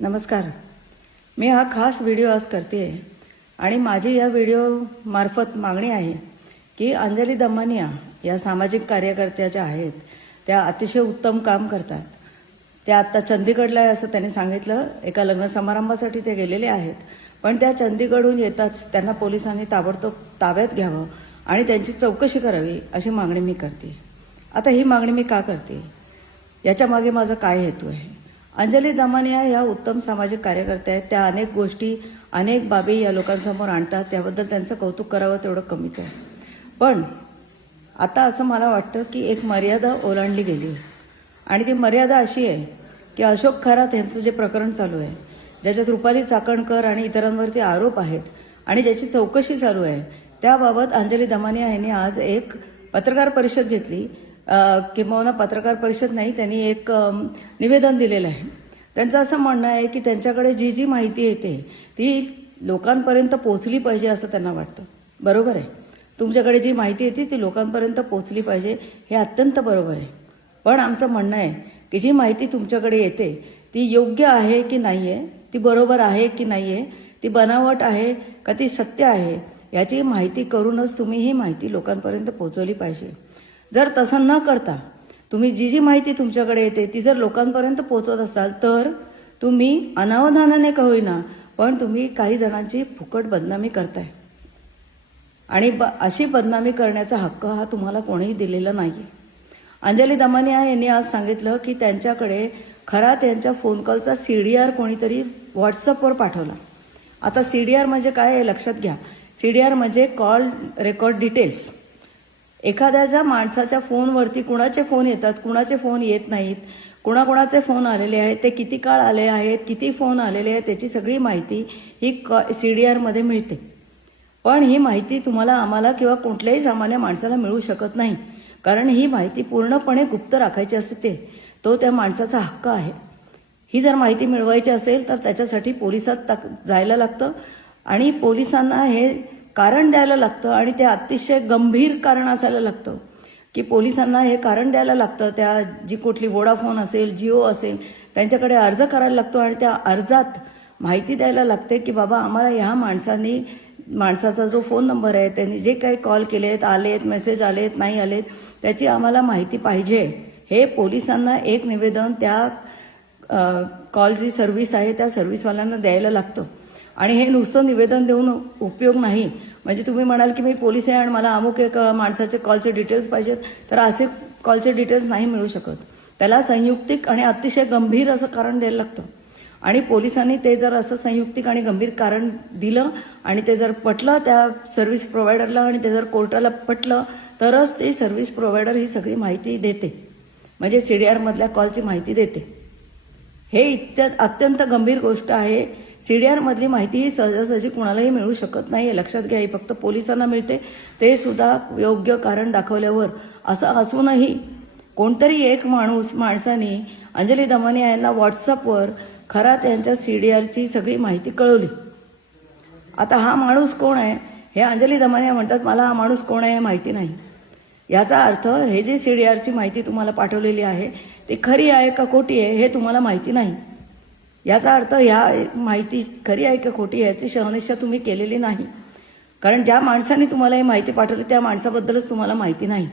नमस्कार. मी हा खास व्हिडिओ आज करते आहे आणि माझी या व्हिडिओ मार्फत मागणी आहे की अंजली दमानिया या सामाजिक कार्यकर्त्या ज्या आहेत त्या अतिशय उत्तम काम करतात. त्या आता चंदीगडला आहे असं त्यांनी सांगितलं. एका लग्न समारंभासाठी ते गेलेले आहेत, पण त्या चंदीगडहून येताच त्यांना पोलिसांनी ताबडतोब ताब्यात घ्यावं आणि त्यांची चौकशी करावी अशी मागणी मी करते. आता ही मागणी मी का करते, याच्या मागे माझा काय हेतू आहे. अंजली दमानिया या उत्तम सामाजिक कार्यकर्त्या आहेत. त्या अनेक गोष्टी अनेक बाबी या लोकांसमोर आणतात, त्याबद्दल त्यांचं कौतुक करावं तेवढं कमीच आहे. पण आता असं मला वाटतं की एक मर्यादा ओलांडली गेली आणि ती मर्यादा अशी आहे की अशोक खरात यांचं जे प्रकरण चालू आहे, ज्याच्यात रुपाली चाकणकर आणि इतरांवरती आरोप आहेत आणि ज्याची चौकशी चालू आहे, त्याबाबत अंजली दमानिया यांनी आज एक पत्रकार परिषद घेतली. किंवा पत्रकार परिषद नाही, त्यांनी एक निवेदन दिलेलं आहे. त्यांचं असं म्हणणं आहे की त्यांच्याकडे जी जी माहिती येते ती लोकांपर्यंत पोहोचली पाहिजे असं त्यांना वाटतं. बरोबर आहे, तुमच्याकडे जी माहिती येते ती लोकांपर्यंत पोहोचली पाहिजे, हे अत्यंत बरोबर आहे. पण आमचं म्हणणं आहे की जी माहिती तुमच्याकडे येते ती योग्य आहे की नाही आहे, ती बरोबर आहे की नाही आहे, ती बनावट आहे का ती सत्य आहे, याची माहिती करूनच तुम्ही ही माहिती लोकांपर्यंत पोहोचवली पाहिजे. जर तसं न करता तुम्ही जी जी माहिती तुमच्याकडे येते ती जर लोकांपर्यंत पोहोचवत असाल तर तुम्ही अनावधानाने का होईना पण तुम्ही काही जणांची फुकट बदनामी करताय आणि अशी बदनामी करण्याचा हक्क हा तुम्हाला कोणीही दिलेला नाही. अंजली दमानिया यांनी आज सांगितलं की त्यांच्याकडे खरात यांच्या फोन कॉलचा CDR कोणीतरी व्हॉट्सअपवर पाठवला. आता CDR म्हणजे काय हे लक्षात घ्या. CDR म्हणजे कॉल रेकॉर्ड डिटेल्स. एखाद्याच्या माणसाच्या फोनवरती कुणाचे फोन येतात, कुणाचे फोन येत नाहीत, कुणाकुणाचे फोन आलेले आहेत, ते किती काळ आले आहेत, किती फोन आलेले आहेत, त्याची सगळी माहिती ही CDR मध्ये मिळते. पण ही माहिती तुम्हाला, आम्हाला किंवा कुठल्याही सामान्य माणसाला मिळू शकत नाही, कारण ही माहिती पूर्णपणे गुप्त राखायची असते. तो त्या माणसाचा हक्क आहे. ही जर माहिती मिळवायची असेल तर त्याच्यासाठी पोलिसात जायला लागतं आणि पोलिसांना हे कारण द्यायला लागतं आणि ते अतिशय गंभीर कारण असायला लागतं की पोलिसांना हे कारण द्यायला लागतं. त्या जी कुठली वोडाफोन असेल, जिओ असेल, त्यांच्याकडे अर्ज करायला लागतो आणि त्या अर्जात माहिती द्यायला लागते की बाबा आम्हाला ह्या माणसाचा जो फोन नंबर आहे, त्यांनी जे काही कॉल केलेत, आलेत, मेसेज आलेत, नाही आलेत, त्याची आम्हाला माहिती पाहिजे. हे पोलिसांना एक निवेदन त्या कॉलची सर्व्हिस आहे त्या सर्व्हिसवाल्यांना द्यायला लागतं. आणि हे नुसतं निवेदन देऊन उपयोग नाही. म्हणजे तुम्ही म्हणाल की मी पोलीस आहे आणि मला अमुक एक माणसाचे कॉलचे डिटेल्स पाहिजेत, तर असे कॉलचे डिटेल्स नाही मिळू शकत. त्याला संयुक्तिक आणि अतिशय गंभीर असं कारण द्यायला लागतं आणि पोलिसांनी ते जर असं संयुक्तिक आणि गंभीर कारण दिलं आणि ते जर पटलं त्या सर्व्हिस प्रोव्हायडरला आणि ते जर कोर्टाला पटलं तरच ते सर्व्हिस प्रोव्हायडर ही सगळी माहिती देते, म्हणजे CDR मधल्या कॉलची माहिती देते. हे अत्यंत गंभीर गोष्ट आहे. CDR मधली माहिती ही सहजासहजी कुणालाही मिळू शकत नाही, हे लक्षात घ्या. ही फक्त पोलिसांना मिळते, ते सुद्धा योग्य कारण दाखवल्यावर. असं असूनही कोणतरी एक माणसाने अंजली दमानिया यांना व्हॉट्सअपवर खरात यांच्या CDRची सगळी माहिती कळवली. आता हा माणूस कोण आहे हे अंजली दमानिया म्हणतात, मला हा माणूस कोण आहे हे माहिती नाही. याचा अर्थ हे जे CDRची माहिती तुम्हाला पाठवलेली आहे ती खरी आहे का खोटी आहे हे तुम्हाला माहिती नाही. याचा अर्थ ह्या माहिती खरी आहे का खोटी याची शहानिशा तुम्ही केलेली नाही, कारण ज्या माणसाने तुम्हाला ही माहिती पाठवली त्या माणसाबद्दलच तुम्हाला माहिती नाही.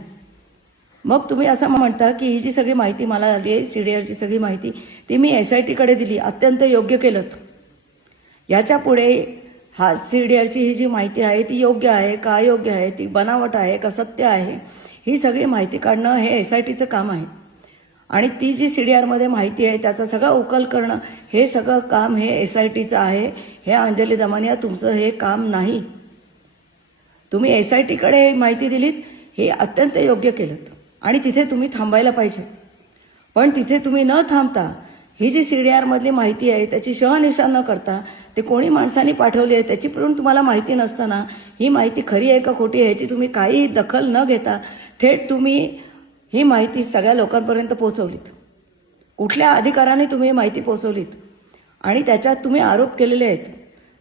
मग तुम्ही असं म्हणता की ही जी सगळी माहिती मला आली आहे, CDRची सगळी माहिती, ती मी SIT कडे दिली, अत्यंत योग्य केलं. याच्या पुढे हा CDRची ही जी माहिती आहे ती योग्य आहे का अयोग्य आहे, ती बनावट आहे का सत्य आहे, ही सगळी माहिती काढणं हे SITचं काम आहे. आणि ती जी CDR मध्ये माहिती आहे त्याचा सगळा उकल करणं हे सगळं काम हे SITचं आहे. हे अंजली दमानिया तुमचं हे काम नाही. तुम्ही SIT कडे माहिती दिलीत, हे अत्यंत योग्य केलं आणि तिथे तुम्ही थांबायला पाहिजे. पण तिथे तुम्ही न थांबता ही जी CDR मधली माहिती आहे त्याची शहानिशा न करता, ते कोणी माणसांनी पाठवली आहे त्याची पण तुम्हाला माहिती नसताना ही माहिती खरी आहे का खोटी आहे याची तुम्ही काही दखल न घेता थेट तुम्ही ही माहिती सगळ्या लोकांपर्यंत पोहोचवलीत. कुठल्या अधिकाराने तुम्ही माहिती पोहोचवलीत आणि त्याच्यात तुम्ही आरोप केलेले आहेत.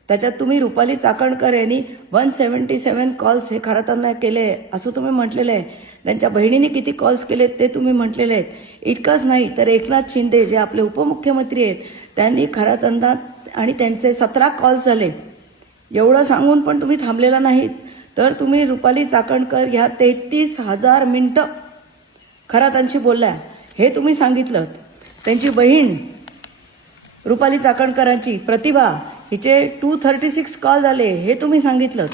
त्याच्यात तुम्ही रुपाली चाकणकर यांनी 177 कॉल्स हे खरातांना केले असं तुम्ही म्हटलेलं आहे. त्यांच्या बहिणीने किती कॉल्स केलेत ते तुम्ही म्हटलेले आहेत. इतकंच नाही तर एकनाथ शिंदे जे आपले उपमुख्यमंत्री आहेत त्यांनी खऱ्या तंदात आणि त्यांचे 17 कॉल्स झाले. एवढं सांगून पण तुम्ही थांबलेला नाहीत. तर तुम्ही रुपाली चाकणकर ह्या 33,000 मिनिटं खरातांशी बोलल्या हे तुम्ही सांगितलं. त्यांची बहीण रुपाली चाकणकरांची प्रतिभा हिचे 236 कॉल झाले हे तुम्ही सांगितलं.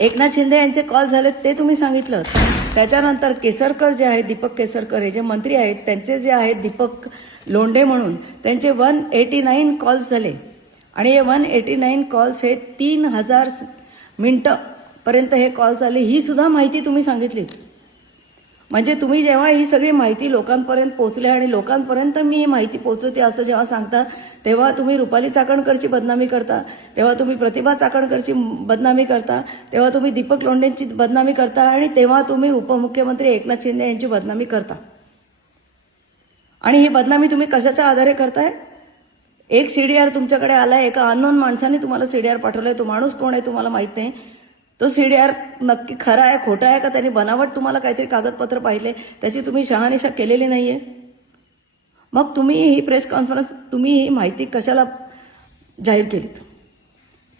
एकनाथ शिंदे यांचे कॉल झाले ते तुम्ही सांगितलं. त्याच्यानंतर केसरकर जे आहेत, दीपक केसरकर हे जे मंत्री आहेत त्यांचे जे आहेत दीपक लोंढे म्हणून, त्यांचे 189 कॉल्स झाले आणि हे 189 कॉल्स हे 3,000 मिनिटं पर्यंत हे कॉल झाले ही सुद्धा माहिती तुम्ही सांगितली. म्हणजे तुम्ही जेव्हा ही सगळी माहिती लोकांपर्यंत पोहोचले आणि लोकांपर्यंत मी ही माहिती पोहोचवते असं जेव्हा सांगता तेव्हा तुम्ही रुपाली चाकणकरची बदनामी करता, तेव्हा तुम्ही प्रतिभा चाकणकरची बदनामी करता, तेव्हा तुम्ही दीपक लोंढेंची बदनामी करता आणि तेव्हा तुम्ही उपमुख्यमंत्री एकनाथ शिंदे यांची बदनामी करता. आणि ही बदनामी तुम्ही कशाच्या आधारे करताय? एक सीडीआर तुमच्याकडे आलाय, एका अननोन माणसाने तुम्हाला सीडीआर पाठवलाय. तो माणूस कोण आहे तुम्हाला माहित नाही. तो सीडीआर नक्की खरा आहे खोटा आहे का त्यांनी बनावट तुम्हाला काहीतरी कागदपत्र पाहिले त्याची तुम्ही शहानिशा केलेली नाहीये. मग तुम्ही ही प्रेस कॉन्फरन्स तुम्ही ही माहिती कशाला जाहीर केलीत?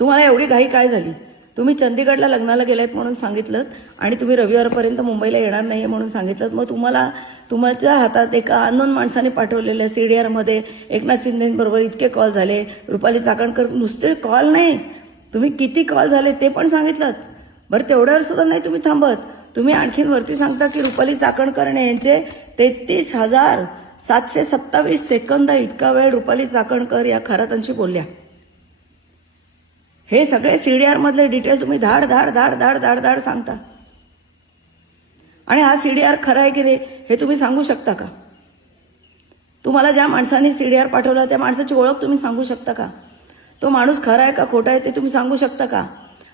तुम्हाला एवढी घाई काय झाली? तुम्ही चंदीगडला लग्नाला गेलात म्हणून सांगितलं आणि तुम्ही रविवारपर्यंत मुंबईला येणार नाहीये म्हणून सांगितलं. मग तुम्हाला तुमच्या हातात एका अननोन माणसाने पाठवलेल्या सीडीआरमध्ये एकनाथ शिंदेबरोबर इतके कॉल झाले, रुपाली चाकणकर नुसते कॉल नाही तुम्ही किती कॉल झाले ते पण सांगितलं. बरं तेवढ्यावर सुद्धा नाही तुम्ही थांबत. तुम्ही आणखीन वरती सांगता की रुपाली चाकणकर यांचे 33,727 सेकंद इतका वेळ रुपाली चाकणकर या खरातांशी बोलल्या. हे सगळे सीडीआर मधले डिटेल तुम्ही धाड धाड धाड धाड धाड धाड सांगता. आणि हा सीडीआर खरा आहे की रे हे तुम्ही सांगू शकता का? तुम्हाला ज्या माणसाने सीडीआर पाठवला त्या माणसाची ओळख तुम्ही सांगू शकता का? तो माणूस खरा आहे का खोटा आहे ते तुम्ही सांगू शकता का?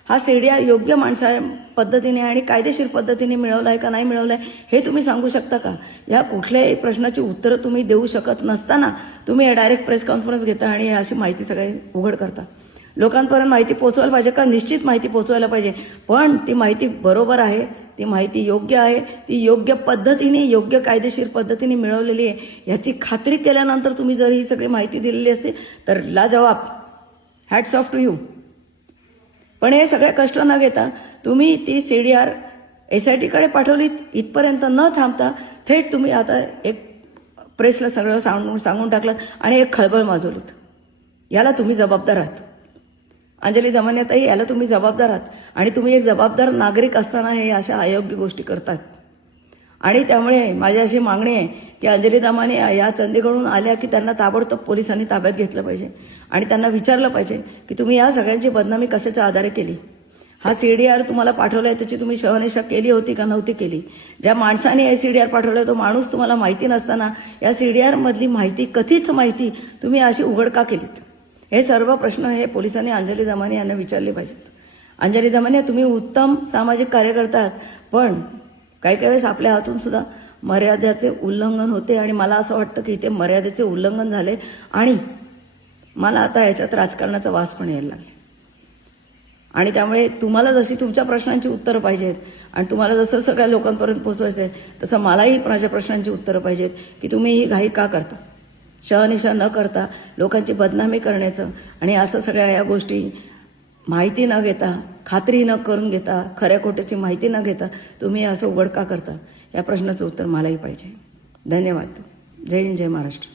हा सीडीआर योग्य माणसा पद्धतीने आणि कायदेशीर पद्धतीने मिळवलाय का नाही मिळवलाय हे तुम्ही सांगू शकता का? या कुठल्याही प्रश्नाची उत्तरं तुम्ही देऊ शकत नसताना तुम्ही डायरेक्ट प्रेस कॉन्फरन्स घेता आणि अशी माहिती सगळी उघड करता. लोकांपर्यंत माहिती पोहोचवायला पाहिजे का? निश्चित माहिती पोहोचवायला पाहिजे, पण ती माहिती बरोबर आहे, ती माहिती योग्य आहे, ती योग्य पद्धतीने योग्य कायदेशीर पद्धतीने मिळवलेली आहे याची खात्री केल्यानंतर तुम्ही जर ही सगळी माहिती दिलेली असते तर लाजवाब, हॅट्स ऑफ टू यू. पण हे सगळे कष्ट न घेता तुम्ही ती सीडीआर एसआयटीकडे पाठवलीत. इथपर्यंत न थांबता थेट तुम्ही आता एक प्रेसला सगळं सांगून टाकलं आणि एक खळबळ माजवलीत. याला तुम्ही जबाबदार आहात. अंजली दमानियाताई याला तुम्ही जबाबदार आहात आणि तुम्ही एक जबाबदार नागरिक असताना हे अशा अयोग्य गोष्टी करतात. आणि त्यामुळे माझी अशी मागणी आहे की अंजली दमानिया या चंदीगडहून आल्या की त्यांना ताबडतोब पोलिसांनी ताब्यात घेतलं पाहिजे आणि त्यांना विचारलं पाहिजे की तुम्ही या सगळ्यांची बदनामी कशाच्या आधारे केली. हा सीडीआर तुम्हाला पाठवलाय त्याची तुम्ही शहानिशा केली होती का नव्हती केली? ज्या माणसाने हे सीडीआर पाठवलाय तो माणूस तुम्हाला माहिती नसताना या सीडीआर मधली माहिती, कथित माहिती तुम्ही अशी उघड का केलीत? हे सर्व प्रश्न हे पोलिसांनी अंजली दमानिया यांना विचारले पाहिजेत. अंजली दमानिया तुम्ही उत्तम सामाजिक कार्यकर्ता आहात, पण काही काही वेळेस आपल्या हातून सुद्धा मर्यादेचे उल्लंघन होते आणि मला असं वाटतं की इथे मर्यादेचे उल्लंघन झाले आणि मला आता याच्यात राजकारणाचा वास पण यायला लागला. आणि त्यामुळे तुम्हाला जशी तुमच्या प्रश्नांची उत्तरं पाहिजेत आणि तुम्हाला जसं सगळ्या लोकांपर्यंत पोहोचवायचं आहे तसं मलाही माझ्या प्रश्नांची उत्तरं पाहिजेत की तुम्ही ही घाई का करता? शहानिशा न करता लोकांची बदनामी करण्याचं आणि असं सगळ्या या गोष्टी माहिती न घेता, खात्री न करून घेता, खऱ्या खोट्याची माहिती न घेता तुम्ही असं उघड का करता? या प्रश्नाचं उत्तर मलाही पाहिजे. धन्यवाद. जय हिंद, जय महाराष्ट्र.